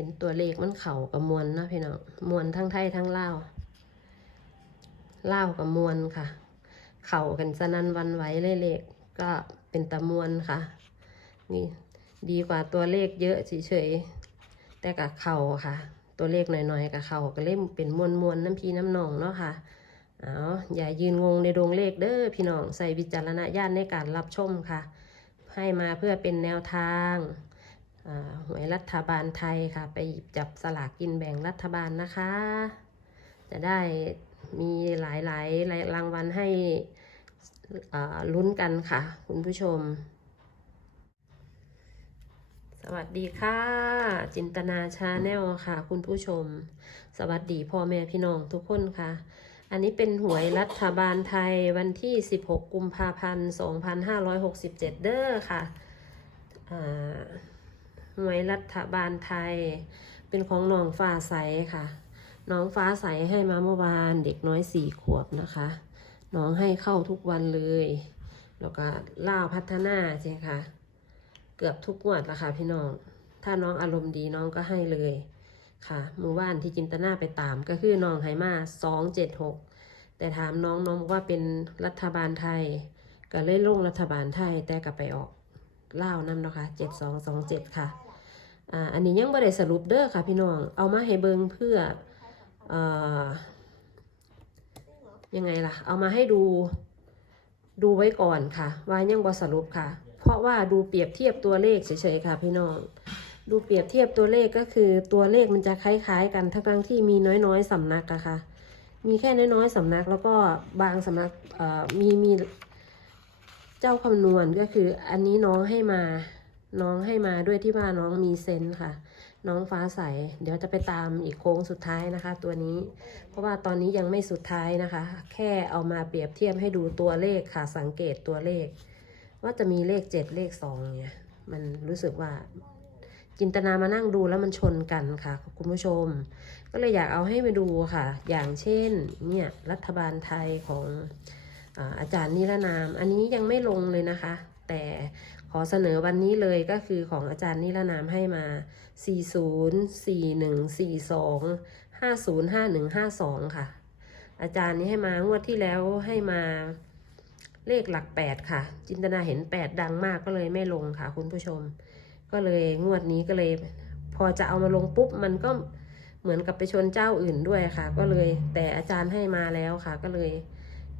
ห็นตัวเลขมันเข่ากับมวลเนาะพี่น้องมวลทั้งไทยทั้งลาวลาวกับมวลค่ะ เข่ากันสนันวันไหวเลยเลขก็เป็นตะมวลค่ะ นี่ดีกว่าตัวเลขเยอะเฉยๆแต่กับเข่าค่ะ ตัวเลขหน่อยๆกับเข่าก็เล่มเป็นมวลมวลน้ำพีน้ำหนองเนาะค่ะเอาอย่ายืนงงในดวงเลขเด้อพี่น้องใส่วิจารณญาณในการรับชมค่ะ ให้มาเพื่อเป็นแนวทาง หวยรัฐบาลไทยค่ะ ไปหยิบจับสลากกินแบ่งรัฐบาลนะคะ จะได้มีหลายหลายรางวัลให้ลุ้นกันค่ะ คุณผู้ชม สวัสดีค่ะ จินตนาชาแนลค่ะ คุณผู้ชม สวัสดีพ่อแม่พี่น้องทุกคนค่ะอันนี้เป็นหวยรัฐบาลไทยวันที่ 16 กุมภาพันธ์ 2567 เด้อค่ะ อ่า หวยรัฐบาลไทย เป็นของน้องฟ้าใสค่ะ น้องฟ้าใสให้มาเมื่อวานเด็กน้อยสี่ขวบนะคะ น้องให้เข้าทุกวันเลย แล้วก็ล่าพัฒนาใช่ค่ะ เกือบทุกงวดละค่ะพี่น้อง ถ้าน้องอารมณ์ดีน้องก็ให้เลยค่ะมือว่านที่จินตนาไปตามก็คือน้องไหมาสองเจ็ดหกแต่ถามน้องน้องบอกว่าเป็นรัฐบาลไทย ก็เลยลงรัฐบาลไทยแต่ก็ไปออก ล่านั่นเนาะคะเจ็ดสองสองเจ็ดค่ะอ่าอันนี้ยังไม่ได้สรุปเด้อค่ะพี่น้องเอามาให้เบิงเพื่ออยังไงล่ะ เอามาให้ดูดูไว้ก่อนค่ะ ว่ายังบ่สรุปค่ะ เพราะว่าดูเปรียบเทียบตัวเลขเฉยๆค่ะ พี่น้องดูเปรียบเทียบตัวเลขก็คือตัวเลขมันจะคล้ายๆ กันทั้งที่มีน้อยๆสำนักอะค่ะมีแค่น้อยๆสำนักแล้วก็บางสำนักมีมี เจ้าคำนวณก็คืออันนี้น้องให้มา น้องให้มาด้วยที่ว่าน้องมีเซนค่ะ น้องฟ้าใส เดี๋ยวจะไปตามอีกโค้งสุดท้ายนะคะ ตัวนี้ เพราะว่าตอนนี้ยังไม่สุดท้ายนะคะ แค่เอามาเปรียบเทียบให้ดูตัวเลขค่ะ สังเกตตัวเลข ว่าจะมีเลขเจ็ดเลขสองเนี่ย มันรู้สึกว่าจินตนามานั่งดูแล้วมันชนกันค่ะ คุณผู้ชม ก็เลยอยากเอาให้ไปดูค่ะ อย่างเช่นเนี่ยรัฐบาลไทยของ อาจารย์นิรนาม อันนี้ยังไม่ลงเลยนะคะ แต่ขอเสนอวันนี้เลยก็คือของอาจารย์นิรนามให้มา 40 41 42 50 51 52 ค่ะ อาจารย์นี้ให้มางวดที่แล้วให้มาเลขหลัก 8 ค่ะ จินตนาเห็น 8 ดังมากก็เลยไม่ลงค่ะ คุณผู้ชม ก็เลยงวดนี้ก็เลย พอจะเอามาลงปุ๊บมันก็เหมือนกับไปชนเจ้าอื่นด้วยค่ะ ก็เลยแต่อาจารย์ให้มาแล้วค่ะก็เลย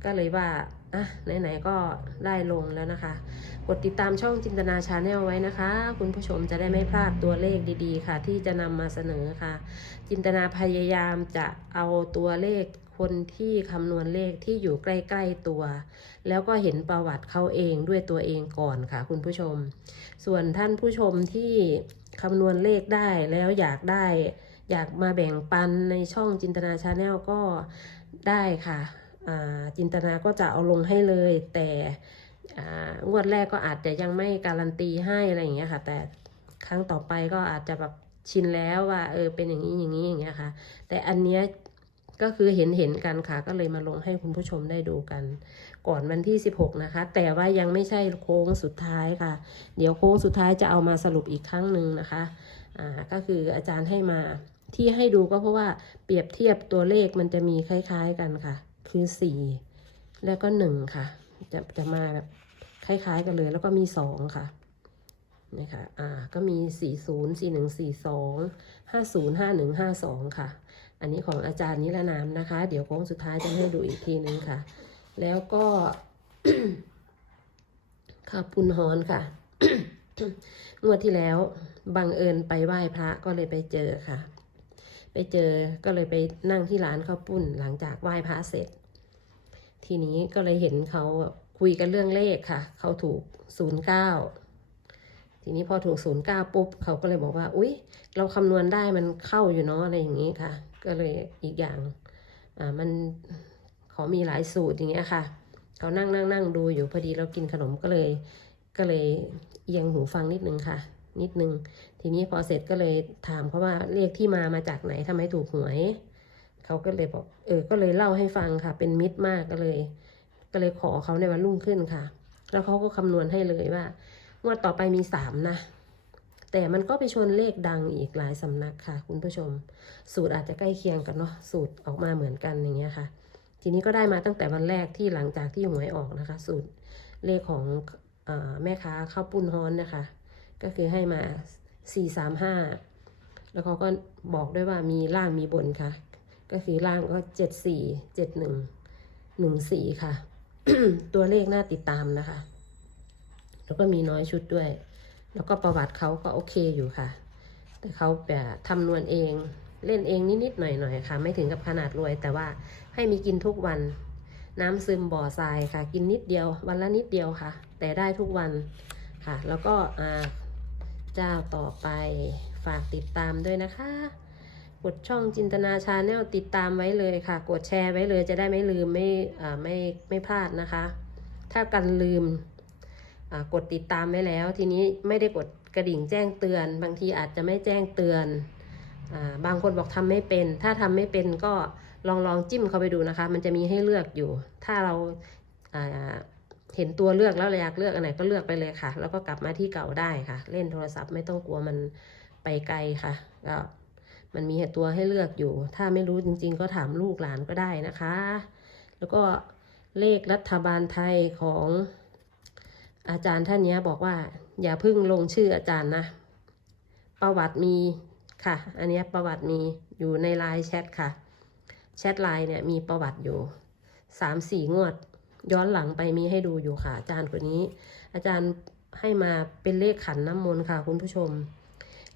ก็เลยว่าอะไหนๆก็ได้ลงแล้วนะคะ กดติดตามช่องจินตนาชาแนลไว้นะคะ คุณผู้ชมจะได้ไม่พลาดตัวเลขดีๆ ค่ะ ที่จะนำมาเสนอค่ะ จินตนาพยายามจะเอาตัวเลขคนที่คำนวณเลขที่อยู่ใกล้ๆตัว แล้วก็เห็นประวัติเขาเองด้วยตัวเองก่อนค่ะ คุณผู้ชม ส่วนท่านผู้ชมที่คำนวณเลขได้แล้วอยากได้ อยากมาแบ่งปันในช่องจินตนาชาแนลก็ได้ค่ะ จินตนาก็จะเอาลงให้เลย แต่งวดแรกก็อาจจะยังไม่การันตีให้อะไรอย่างเงี้ยค่ะ แต่ครั้งต่อไปก็อาจจะแบบชินแล้วว่าเออเป็นอย่างนี้อย่างนี้อย่างเงี้ยค่ะ แต่อันเนี้ยก็คือเห็นเห็นกันค่ะ ก็เลยมาลงให้คุณผู้ชมได้ดูกัน ก่อนวันที่ 16 นะคะ แต่ว่ายังไม่ใช่โค้งสุดท้ายค่ะ เดี๋ยวโค้งสุดท้ายจะเอามาสรุปอีกครั้งหนึ่งนะคะอ่าก็คืออาจารย์ให้มาที่ให้ดูก็เพราะว่าเปรียบเทียบตัวเลขมันจะมีคล้าย ๆ กันค่ะ คือ4แล้วก็1ค่ะ จะจะมาแบบคล้าย ๆ กันเลย แล้วก็มี2ค่ะนะคะอ่า ก็มี40 41 42 50 51 52ค่ะ อันนี้ของอาจารย์นิรนามนะคะ เดี๋ยวโค้งสุดท้ายจะให้ดูอีกทีนึงค่ะ แล้วก็ข้าวปุนฮอนค่ะ งวดที่แล้วบังเอิญไปไหว้พระก็เลยไปเจอค่ะ ไปเจอก็เลยไปนั่งที่ร้านข้าวปุ้นหลังจากไหว้พระเสร็จ ทีนี้ก็เลยเห็นเขาคุยกันเรื่องเลขค่ะ เขาถูกศูนย์เก้าทีนี้พอถูกศูนย์เก้าปุ๊บเขาก็เลยบอกว่า อุ๊ย เราคำนวณได้มันเข้าอยู่เนาะอะไรอย่างนี้ค่ะ ก็เลยอีกอย่างอ่ามันขอมีหลายสูตรอย่างเงี้ยค่ะเขานั่งนั่งนั่งดูอยู่พอดีเรากินขนมก็เลย ก็เลยเอียงหูฟังนิดนึงค่ะ นิดนึง ทีนี้พอเสร็จก็เลยถามเขาว่าเลขที่มามาจากไหนทำไมถูกหวย เขาก็เลยบอกเออก็เลยเล่าให้ฟังค่ะ เป็นมิตรมากก็เลย ก็เลยขอเขาในวันรุ่งขึ้นค่ะ แล้วเขาก็คำนวณให้เลยว่างวดต่อไปมีสามนะ แต่มันก็ไปชนเลขดังอีกหลายสำนักค่ะ คุณผู้ชม สูตรอาจจะใกล้เคียงกันเนาะสูตรออกมาเหมือนกันอย่างเงี้ยค่ะ ทีนี้ก็ได้มาตั้งแต่วันแรกที่หลังจากที่หวยออกนะคะ สูตรเลขของอแม่ค้าข้าวปุ้นฮ้อนนะคะ ก็คือให้มา435แล้วเขาก็บอกด้วยว่ามีล่างมีบนค่ะ ก็คือล่างก็74 71 14ค่ะ ตัวเลขน่าติดตามนะคะ แล้วก็มีน้อยชุดด้วย แล้วก็ประวัติเขาก็โอเคอยู่ค่ะ แต่เขาแบบทำนวณเองเล่นเองนิดๆหน่อยๆค่ะ ไม่ถึงกับขนาดรวย แต่ว่าให้มีกินทุกวัน น้ำซึมบ่อทรายค่ะ กินนิดเดียว วันละนิดเดียวค่ะ แต่ได้ทุกวันค่ะ แล้วก็เจ้าต่อไปฝากติดตามด้วยนะคะ กดช่องจินตนาชาแนลติดตามไว้เลยค่ะ กดแชร์ไว้เลยจะได้ไม่ลืมไม่ไม่ไม่พลาดนะคะ ถ้ากันลืมกดติดตามไว้แล้ว ทีนี้ไม่ได้กดกระดิ่งแจ้งเตือน บางทีอาจจะไม่แจ้งเตือนอบางคนบอกทำไม่เป็น ถ้าทำไม่เป็นก็ลองลองจิ้มเข้าไปดูนะคะ มันจะมีให้เลือกอยู่ ถ้าเราอ่าเห็นตัวเลือกแล้วเราอยากเลือกอันไหนก็เลือกไปเลยค่ะ แล้วก็กลับมาที่เก่าได้ค่ะ เล่นโทรศัพท์ไม่ต้องกลัวมันไปไกลค่ะก็ มันมีตัวให้เลือกอยู่ ถ้าไม่รู้จริง ๆ ก็ถามลูกหลานก็ได้นะคะ แล้วก็เลขรัฐบาลไทยของอาจารย์ท่านนี้บอกว่า อย่าเพิ่งลงชื่ออาจารย์นะ ประวัติมีค่ะ อันนี้ประวัติมีอยู่ในไลน์แชทค่ะ แชทไลน์เนี่ยมีประวัติอยู่สามสี่งวด ย้อนหลังไปมีให้ดูอยู่ค่ะ อาจารย์คนนี้ อาจารย์ให้มาเป็นเลขขันน้ำมนต์ค่ะ คุณผู้ชม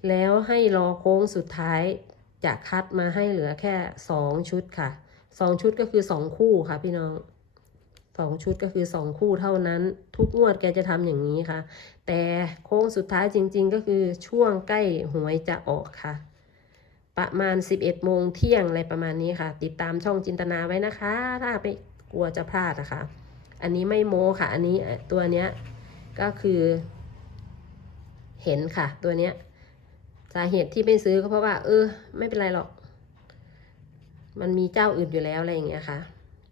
แล้วให้รอโค้งสุดท้ายจะคัดมาให้เหลือแค่สองชุดค่ะสองชุดก็คือสองคู่ค่ะพี่น้องสองชุดก็คือสองคู่เท่านั้น ทุกงวดแกจะทำอย่างนี้ค่ะ แต่โค้งสุดท้ายจริง ๆ ก็คือช่วงใกล้หวยจะออกค่ะ ประมาณ 11โมงเที่ยงอะไรประมาณนี้ค่ะ ติดตามช่องจินตนาไว้นะคะ ถ้าไปกลัวจะพลาดนะคะ อันนี้ไม่โม้ค่ะ อันนี้ตัวเนี้ยก็คือ เห็นค่ะ ตัวเนี้ย สาเหตุที่ไม่ซื้อก็เพราะว่า เออ ไม่เป็นไรหรอก มันมีเจ้าอื่นอยู่แล้วอะไรอย่างเงี้ยค่ะ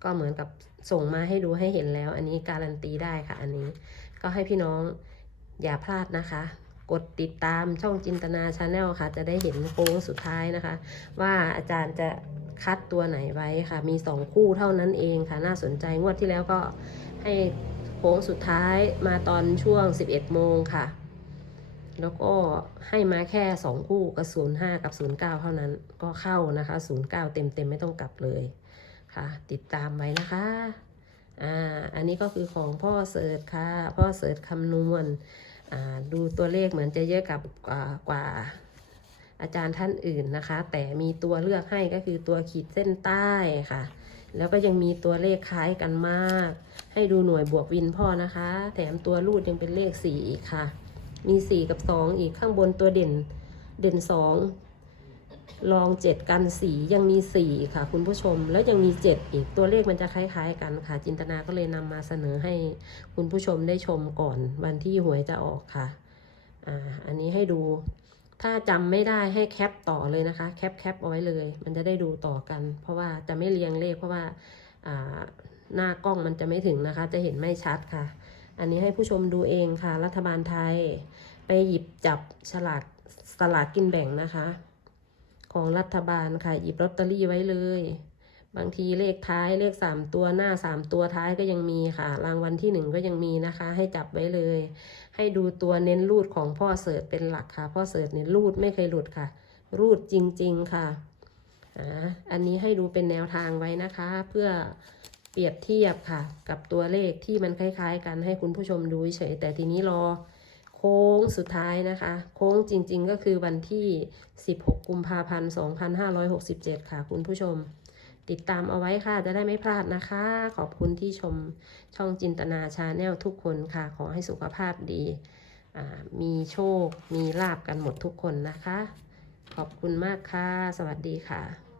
ก็เหมือนกับส่งมาให้ดูให้เห็นแล้ว อันนี้การันตีได้ค่ะ อันนี้ก็ให้พี่น้องอย่าพลาดนะคะ กดติดตามช่องจินตนาชาแนลค่ะ จะได้เห็นโค้งสุดท้ายนะคะ ว่าอาจารย์จะคัดตัวไหนไว้ค่ะ มีสองคู่เท่านั้นเองค่ะ น่าสนใจงวดที่แล้วก็ให้โค้งสุดท้ายมาตอนช่วง 11 โมงค่ะ แล้วก็ให้มาแค่ 2 คู่กับ 05 กับ 09 เท่านั้นก็เข้านะคะ 09 เต็มเต็มๆไม่ต้องกลับเลยค่ะ ติดตามไว้นะคะอ่าอันนี้ก็คือของพ่อเสิร์ชค่ะ พ่อเสิร์ชคำนวณอ่าดูตัวเลขเหมือนจะเยอะกับอ่ากว่าอาจารย์ท่านอื่นนะคะ แต่มีตัวเลือกให้ก็คือตัวขีดเส้นใต้ค่ะ แล้วก็ยังมีตัวเลขคล้ายกันมาก ให้ดูหน่วยบวกวินพ่อนะคะ แถมตัวรูดยังเป็นเลขสี่อีกค่ะ มีสี่กับสองอีกข้างบนตัวเด่นเด่นสองรองเจ็ดกันสี่ยังมีสี่ค่ะ คุณผู้ชมแล้วยังมีเจ็ดอีกตัวเลขมันจะคล้าย ๆ กันค่ะ จินตนาก็เลยนำมาเสนอให้คุณผู้ชมได้ชมก่อนวันที่หวยจะออกค่ะอ่าอันนี้ให้ดูถ้าจำไม่ได้ให้แคปต่อเลยนะคะ แคปแคปเอาไว้เลย มันจะได้ดูต่อกัน เพราะว่าจะไม่เรียงเลขเพราะว่าอ่าหน้ากล้องมันจะไม่ถึงนะคะ จะเห็นไม่ชัดค่ะ อันนี้ให้ผู้ชมดูเองค่ะ รัฐบาลไทย ไปหยิบจับฉลากสลากกินแบ่งนะคะ ของรัฐบาลค่ะ หยิบลอตเตอรี่ไว้เลย บางทีเลขท้ายเลขสามตัวหน้าสามตัวท้ายก็ยังมีค่ะ รางวัลที่หนึ่งก็ยังมีนะคะ ให้จับไว้เลย ให้ดูตัวเน้นรูดของพ่อเสิร์ชเป็นหลักค่ะ พ่อเสิร์ชเนี่ยรูดไม่เคยหลุดค่ะ รูดจริง ๆค่ะอ่าอันนี้ให้ดูเป็นแนวทางไว้นะคะ เพื่อ เปรียบเทียบค่ะ กับตัวเลขที่มันคล้ายๆ กันให้คุณผู้ชมดูเฉยแต่ทีนี้รอโค้งสุดท้ายนะคะ โค้งจริงๆก็คือวันที่ 16 กุมภาพันธ์ 2567 ค่ะ คุณผู้ชม ติดตามเอาไว้ค่ะจะได้ไม่พลาดนะคะ ขอบคุณที่ชมช่องจินตนาชาแนลทุกคนค่ะ ขอให้สุขภาพดี มีโชค มีลาบกันหมดทุกคนนะคะ ขอบคุณมากค่ะ สวัสดีค่ะ